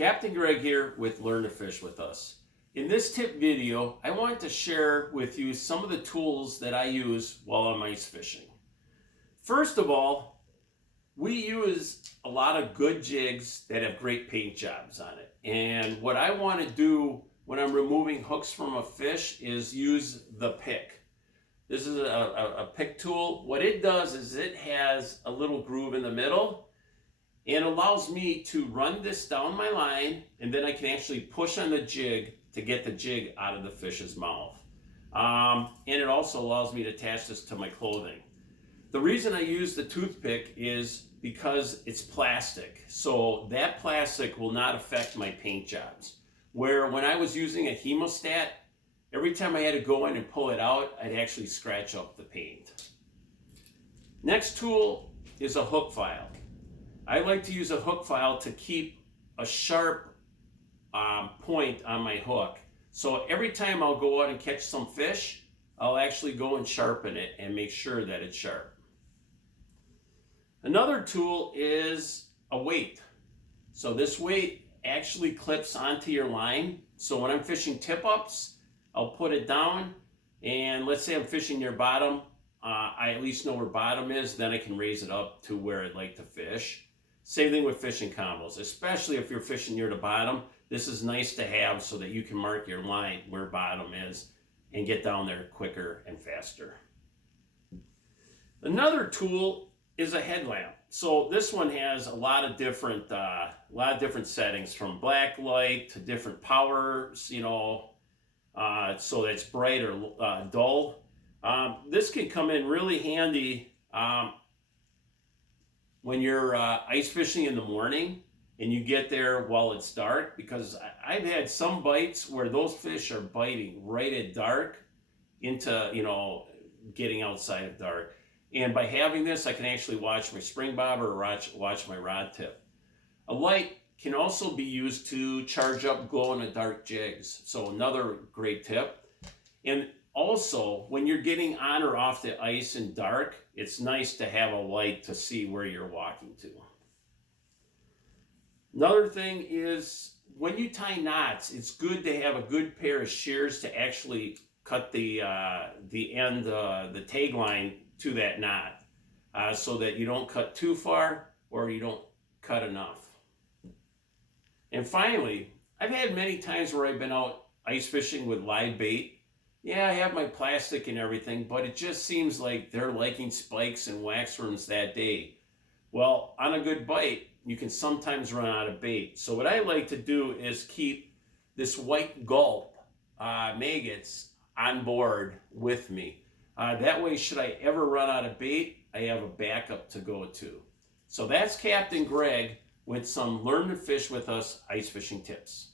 Captain Greg here with Learn to Fish with Us. In this tip video, I wanted to share with you some of the tools that I use while I'm ice fishing. First of all, we use a lot of good jigs that have great paint jobs on it. And what I want to do when I'm removing hooks from a fish is use the pick. This is a pick tool. What it does is it has a little groove in the middle and allows me to run this down my line, and then I can actually push on the jig to get the jig out of the fish's mouth. And it also allows me to attach this to my clothing. The reason I use the toothpick is because it's plastic. So that plastic will not affect my paint jobs. Where when I was using a hemostat, every time I had to go in and pull it out, I'd actually scratch up the paint. Next tool is a hook file. I like to use a hook file to keep a sharp point on my hook. So every time I'll go out and catch some fish, I'll actually go and sharpen it and make sure that it's sharp. Another tool is a weight. So this weight actually clips onto your line. So when I'm fishing tip-ups, I'll put it down, and let's say I'm fishing near bottom, I at least know where bottom is, then I can raise it up to where I'd like to fish. Same thing with fishing combos, especially if you're fishing near the bottom. This is nice to have so that you can mark your line where bottom is and get down there quicker and faster. Another tool is a headlamp. So this one has a lot of different settings, from black light to different powers, so that's bright or dull. This can come in really handy when you're ice fishing in the morning and you get there while it's dark, because I've had some bites where those fish are biting right at dark into, getting outside of dark. And by having this, I can actually watch my spring bobber or watch my rod tip. A light can also be used to charge up glow-in-the-dark jigs. So another great tip. And also, when you're getting on or off the ice in dark, it's nice to have a light to see where you're walking to. Another thing is, when you tie knots, it's good to have a good pair of shears to actually cut the end, the tag line to that knot, so that you don't cut too far or you don't cut enough. And finally, I've had many times where I've been out ice fishing with live bait. Yeah, I have my plastic and everything, but it just seems like they're liking spikes and wax worms that day. Well, on a good bite, you can sometimes run out of bait. So what I like to do is keep this white gulp maggots on board with me. That way, should I ever run out of bait, I have a backup to go to. So that's Captain Greg with some Learn to Fish with Us ice fishing tips.